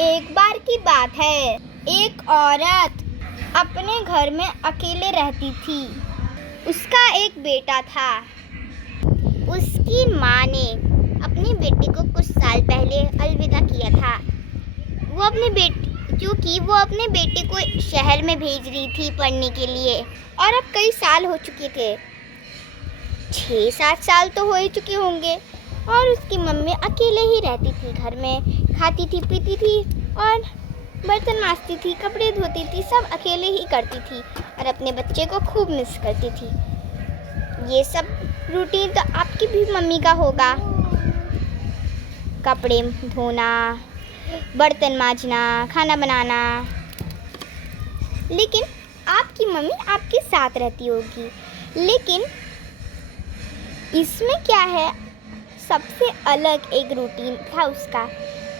एक बार की बात है, एक औरत अपने घर में अकेले रहती थी। उसका एक बेटा था। उसकी माँ ने अपने बेटे को कुछ साल पहले अलविदा किया था। वो अपने बेटे को शहर में भेज रही थी पढ़ने के लिए, और अब कई साल हो चुके थे, 6-7 साल तो हो ही चुके होंगे। और उसकी मम्मी अकेले ही रहती थी घर में, खाती थी, पीती थी और बर्तन मांजती थी, कपड़े धोती थी, सब अकेले ही करती थी और अपने बच्चे को खूब मिस करती थी। ये सब रूटीन तो आपकी भी मम्मी का होगा, कपड़े धोना, बर्तन मांजना, खाना बनाना। लेकिन आपकी मम्मी आपके साथ रहती होगी। लेकिन इसमें क्या है, सबसे अलग एक रूटीन था उसका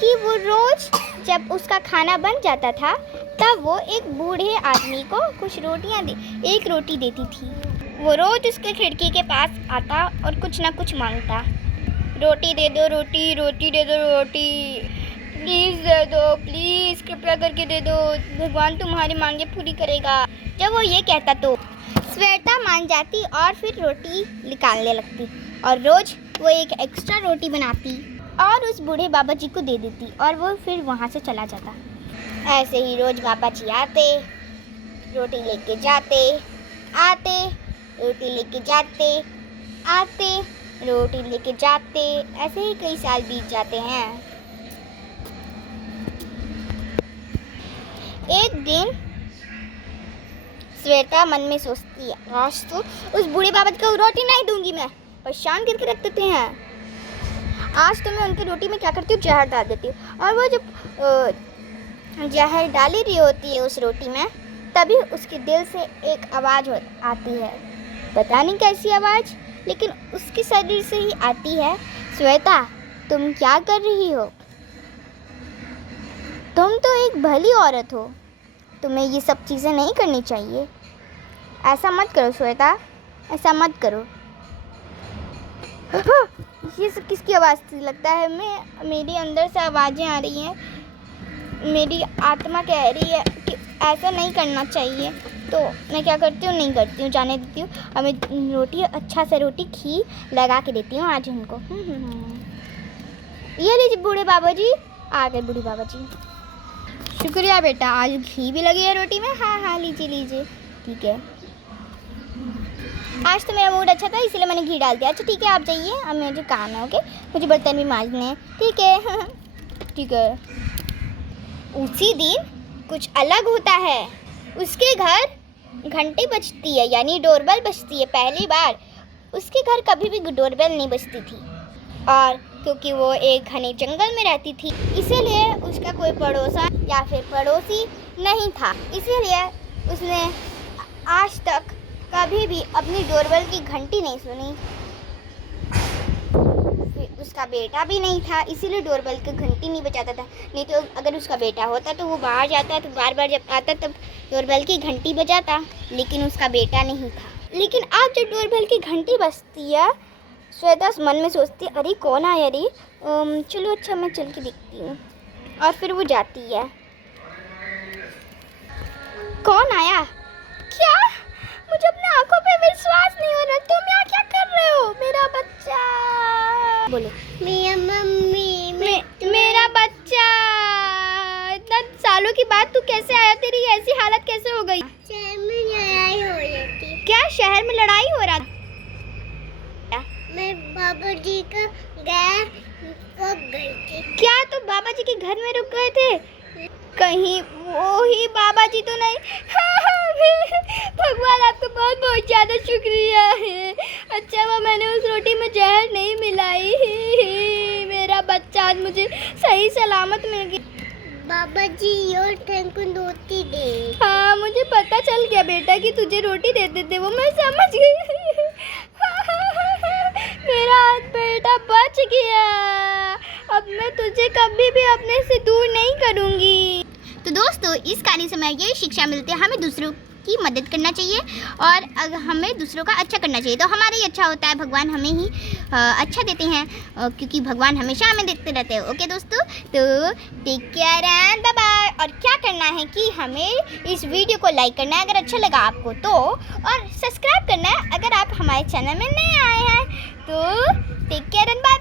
कि वो रोज़ जब उसका खाना बन जाता था तब वो एक बूढ़े आदमी को कुछ एक रोटी देती थी। वो रोज़ उसके खिड़की के पास आता और कुछ ना कुछ मांगता, रोटी दे दो, रोटी दे दो, रोटी प्लीज़ दे दो, प्लीज़ कृपया करके दे दो, भगवान तुम्हारी मांगे पूरी करेगा। जब वो ये कहता तो श्वेता मान जाती और फिर रोटी निकालने लगती और रोज़ वो एक एक्स्ट्रा रोटी बनाती और उस बूढ़े बाबा जी को दे देती और वो फिर वहाँ से चला जाता। ऐसे ही रोज़ बाबा जी आते, रोटी लेके जाते, आते, रोटी लेके जाते, आते, रोटी लेके जाते। ऐसे ही कई साल बीत जाते हैं। एक दिन श्वेता मन में सोचती है, आज तो उस बूढ़े बाबा को रोटी नहीं दूंगी, मैं परेशान करके रख देते हैं। आज तो मैं उनकी रोटी में क्या करती हूँ, जहर डाल देती हूँ। और वो जब जहर डाली रही होती है उस रोटी में, तभी उसके दिल से एक आवाज़ आती है। पता नहीं कैसी आवाज़, लेकिन उसके शरीर से ही आती है। श्वेता, तुम क्या कर रही हो? तुम तो एक भली औरत हो, तुम्हें ये सब चीज़ें नहीं करनी चाहिए। ऐसा मत करो श्वेता, ऐसा मत करो। ये सब किसकी आवाज़ थी? लगता है मेरे अंदर से आवाज़ें आ रही हैं। मेरी आत्मा कह रही है कि ऐसा नहीं करना चाहिए। तो मैं क्या करती हूँ, नहीं करती हूँ, जाने देती हूँ। और मैं रोटी अच्छा से रोटी घी लगा के देती हूँ आज उनको। ये लीजिए बूढ़े बाबा जी, आ गए बूढ़े बाबा जी। शुक्रिया बेटा, आज घी भी लगी है रोटी में। हाँ, लीजिए लीजिए, ठीक है। आज तो मेरा मूड अच्छा था इसलिए मैंने घी डाल दिया। अच्छा ठीक है, आप जाइए, अब मुझे काम है। ओके, मुझे बर्तन भी मांजने हैं। ठीक है ठीक है। उसी दिन कुछ अलग होता है। उसके घर घंटी बजती है, यानी डोरबेल बजती है। पहली बार उसके घर कभी भी डोरबेल नहीं बजती थी। और क्योंकि वो एक घने जंगल में रहती थी, इसीलिए उसका कोई पड़ोसन या फिर पड़ोसी नहीं था। इसीलिए उसने आज तक कभी भी अपनी डोरबेल की घंटी नहीं सुनी। उसका बेटा भी नहीं था, इसीलिए डोरबेल की घंटी नहीं बजाता था। नहीं तो अगर उसका बेटा होता तो वो बाहर जाता, तो बार बार जब आता तब डोरबेल की घंटी बजाता। लेकिन उसका बेटा नहीं था। लेकिन आज जब डोरबेल की घंटी बजती है, श्वेता मन में सोचती है, अरे कौन आया रे? चलो अच्छा, मैं चल के देखती हूँ। और फिर वो जाती है। कौन आया? क्या? मुझे अपने आंखों पे विश्वास नहीं हो रहा। तुम यहाँ क्या कर रहे हो? मेरा बच्चा। बोलो, मेरा मम्मी, मेरा बच्चा। इतना सालों की बाद तू कैसे आया? तेरी ऐसी हालत कैसे हो गई? शहर में लड़ाई हो रही थी। क्या शहर में लड़ाई हो रहा था? मैं बाबा जी का घर रुक गई थी। क्या तुम बाबा जी के घर में रुक गए थे? कहीं वो ही बाबा जी तो नहीं? भगवान आपका बहुत बहुत ज़्यादा शुक्रिया है। अच्छा वो मैंने उस रोटी में जहर नहीं मिलाई। मेरा बच्चा आज मुझे सही सलामत मिल गया। बाबा जी और थैंक यू रोटी दे। हाँ, मुझे पता चल गया बेटा कि तुझे रोटी देते थे, वो मैं समझ गई। मेरा बेटा बच गया। अब मैं तुझे कभी भी अपने से दूर नहीं करूँगी। तो दोस्तों, इस कहानी से हमें ये शिक्षा मिलती है, हमें दूसरों की मदद करना चाहिए और हमें दूसरों का अच्छा करना चाहिए, तो हमारा ही अच्छा होता है, भगवान हमें ही अच्छा देते हैं क्योंकि भगवान हमेशा हमें देखते रहते हैं। ओके दोस्तों, तो take care and bye bye. और क्या करना है कि हमें इस वीडियो को लाइक करना है अगर अच्छा लगा आपको तो, और सब्सक्राइब करना है अगर आप हमारे चैनल में नए आए हैं। तो टेक केयर एंड बाय।